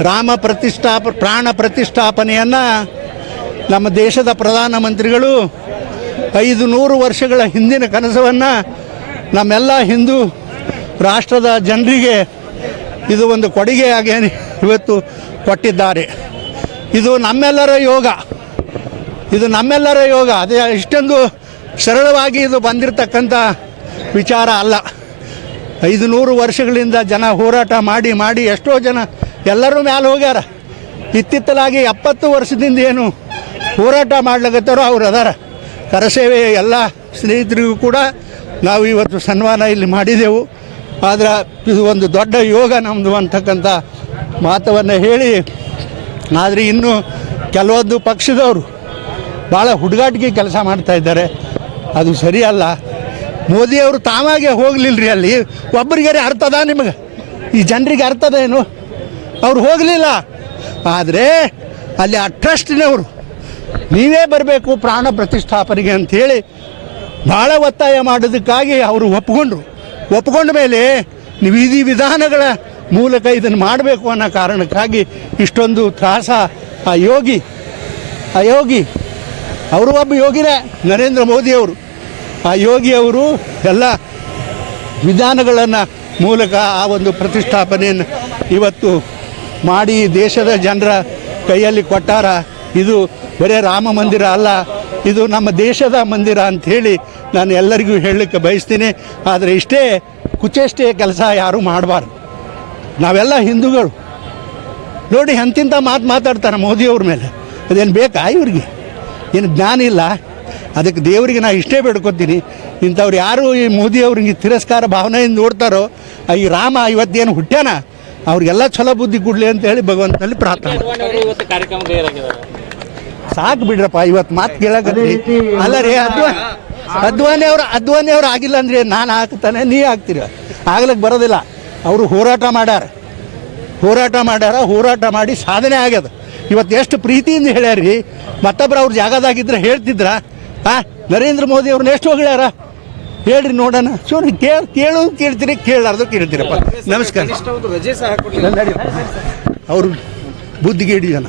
ರಾಮ ಪ್ರತಿಷ್ಠಾಪ, ಪ್ರಾಣ ಪ್ರತಿಷ್ಠಾಪನೆಯನ್ನು ನಮ್ಮ ದೇಶದ ಪ್ರಧಾನಮಂತ್ರಿಗಳು ಐದು ನೂರು ವರ್ಷಗಳ ಹಿಂದಿನ ಕನಸವನ್ನು ನಮ್ಮೆಲ್ಲ ಹಿಂದೂ ರಾಷ್ಟ್ರದ ಜನರಿಗೆ ಇದು ಒಂದು ಕೊಡುಗೆಯಾಗಿ ಇವತ್ತು ಕೊಟ್ಟಿದ್ದಾರೆ. ಇದು ನಮ್ಮೆಲ್ಲರ ಯೋಗ. ಇದು ನಮ್ಮೆಲ್ಲರ ಯೋಗ. ಅದೇ ಇಷ್ಟೊಂದು ಸರಳವಾಗಿ ಇದು ಬಂದಿರತಕ್ಕಂಥ ವಿಚಾರ ಅಲ್ಲ. ಐದು ನೂರು ವರ್ಷಗಳಿಂದ ಜನ ಹೋರಾಟ ಮಾಡಿ ಮಾಡಿ ಎಷ್ಟೋ ಜನ ಎಲ್ಲರೂ ಮ್ಯಾಲೆ ಹೋಗ್ಯಾರ. ಇತ್ತಿತ್ತಲಾಗಿ ಎಪ್ಪತ್ತು ವರ್ಷದಿಂದ ಏನು ಹೋರಾಟ ಮಾಡ್ಲಿಕತ್ತಾರೋ ಅವ್ರು ಅದಾರ. ಕರಸೇವೆ ಎಲ್ಲ ಸ್ನೇಹಿತರಿಗೂ ಕೂಡ ನಾವು ಇವತ್ತು ಸನ್ಮಾನ ಇಲ್ಲಿ ಮಾಡಿದೆವು. ಆದರೆ ಇದು ಒಂದು ದೊಡ್ಡ ಯೋಗ ನಮ್ಮದು ಅಂತಕ್ಕಂಥ ಮಾತವನ್ನು ಹೇಳಿ, ಆದರೆ ಇನ್ನು ಕೆಲವೊಂದು ಪಕ್ಷದವರು ಭಾಳ ಹುಡುಗಾಟಿಗೆ ಕೆಲಸ ಮಾಡ್ತಾ ಇದ್ದಾರೆ. ಅದು ಸರಿಯಲ್ಲ. ಮೋದಿಯವರು ತಾವಾಗೆ ಹೋಗಲಿಲ್ಲ ರೀ ಅಲ್ಲಿ. ಒಬ್ಬರಿಗೆ ಅರ್ಥದ ನಿಮಗೆ? ಈ ಜನರಿಗೆ ಅರ್ಥದ ಏನು? ಅವ್ರು ಹೋಗಲಿಲ್ಲ. ಆದರೆ ಅಲ್ಲಿ ಆ ಟ್ರಸ್ಟಿನವರು ನೀವೇ ಬರಬೇಕು ಪ್ರಾಣ ಪ್ರತಿಷ್ಠಾಪನೆಗೆ ಅಂಥೇಳಿ ಭಾಳ ಒತ್ತಾಯ ಮಾಡೋದಕ್ಕಾಗಿ ಅವರು ಒಪ್ಕೊಂಡ್ರು. ಒಪ್ಕೊಂಡ ಮೇಲೆ ವಿಧಿ ವಿಧಾನಗಳ ಮೂಲಕ ಇದನ್ನು ಮಾಡಬೇಕು ಅನ್ನೋ ಕಾರಣಕ್ಕಾಗಿ ಇಷ್ಟೊಂದು ತ್ರಾಸ ಆ ಯೋಗಿ ಆ ಯೋಗಿ, ಅವರು ಒಬ್ಬ ಯೋಗಿನೇ, ನರೇಂದ್ರ ಮೋದಿಯವರು ಆ ಯೋಗಿಯವರು ಎಲ್ಲ ವಿಧಾನಗಳನ್ನು ಮೂಲಕ ಆ ಒಂದು ಪ್ರತಿಷ್ಠಾಪನೆಯನ್ನು ಇವತ್ತು ಮಾಡಿ ದೇಶದ ಜನರ ಕೈಯಲ್ಲಿ ಕೊಟ್ಟಾರ. ಇದು ಬರೇ ರಾಮ ಮಂದಿರ ಅಲ್ಲ. ಇದು ನಮ್ಮ ದೇಶದ ಮಂದಿರ ಅಂಥೇಳಿ ನಾನು ಎಲ್ಲರಿಗೂ ಹೇಳಲಿಕ್ಕೆ ಬಯಸ್ತೀನಿ. ಆದರೆ ಇಷ್ಟೇ ಕುಚೇಷ್ಟೇ ಕೆಲಸ ಯಾರೂ ಮಾಡಬಾರ್ದು. ನಾವೆಲ್ಲ ಹಿಂದೂಗಳು. ನೋಡಿ ಅಂತಿಂತ ಮಾತು ಮಾತಾಡ್ತಾರೆ ಮೋದಿಯವ್ರ ಮೇಲೆ. ಅದೇನು ಬೇಕಾ ಇವ್ರಿಗೆ? ಏನು ಜ್ಞಾನ ಇಲ್ಲ. ಅದಕ್ಕೆ ದೇವರಿಗೆ ನಾ ಇಷ್ಟೇ ಬೇಡ್ಕೊತೀನಿ. ಇಂಥವ್ರು ಯಾರು ಈ ಮೋದಿಯವ್ರಿಗೆ ತಿರಸ್ಕಾರ ಭಾವನೆಯಿಂದ ನೋಡ್ತಾರೋ ಈ ರಾಮ ಇವತ್ತೇನು ಹುಟ್ಟ್ಯಾನ? ಅವ್ರಿಗೆಲ್ಲ ಛಲೋ ಬುದ್ಧಿ ಕೊಡ್ಲಿ ಅಂತ ಹೇಳಿ ಭಗವಂತನಲ್ಲಿ ಪ್ರಾರ್ಥನೆ ಅವರು ಇವತ್ತು ಕಾರ್ಯಕ್ರಮ ಗೈರಾಗಿದ್ದಾರೆ ಸಾಕು ಬಿಡ್ರಪ್ಪ ಇವತ್ತು ಮಾತು ಕೇಳಕತ್ತಿ. ಅಲ್ಲ ರೀ ಅದ್ವಾ ಅದ್ವಾನಿ ಅವ್ರು ಅದ್ವಾನಿ ಅವ್ರು ಆಗಿಲ್ಲ ಅಂದ್ರೆ ನಾನು ಹಾಕ್ತಾನೆ ನೀ ಹಾಕ್ತೀರ ಆಗ್ಲಿಕ್ಕೆ ಬರೋದಿಲ್ಲ. ಅವರು ಹೋರಾಟ ಮಾಡ್ಯಾರ. ಹೋರಾಟ ಮಾಡ್ಯಾರ ಹೋರಾಟ ಮಾಡಿ ಸಾಧನೆ ಆಗ್ಯದ. ಇವತ್ತು ಎಷ್ಟು ಪ್ರೀತಿಯಿಂದ ಹೇಳ್ಯಾರಿ. ಮತ್ತೊಬ್ರು ಅವ್ರ ಜಾಗದಾಗಿದ್ರೆ ಹೇಳ್ತಿದ್ರ. ಆ ನರೇಂದ್ರ ಮೋದಿ ಅವ್ರನ್ನ ಎಷ್ಟು ಹೊಗ್ಳ್ಯಾರ? ಹೇಳ್ರಿ ನೋಡೋಣ. ಸುಮ್ಮನೆ ಕೇಳ ಕೇಳೋದು ಕೇಳ್ತೀರಿ ಕೇಳಾರ್ದು ಕೇಳ್ತೀರಪ್ಪ. ನಮಸ್ಕಾರ. ಅವ್ರು ಬುದ್ಧಿಗೇಡಿ ಜನ.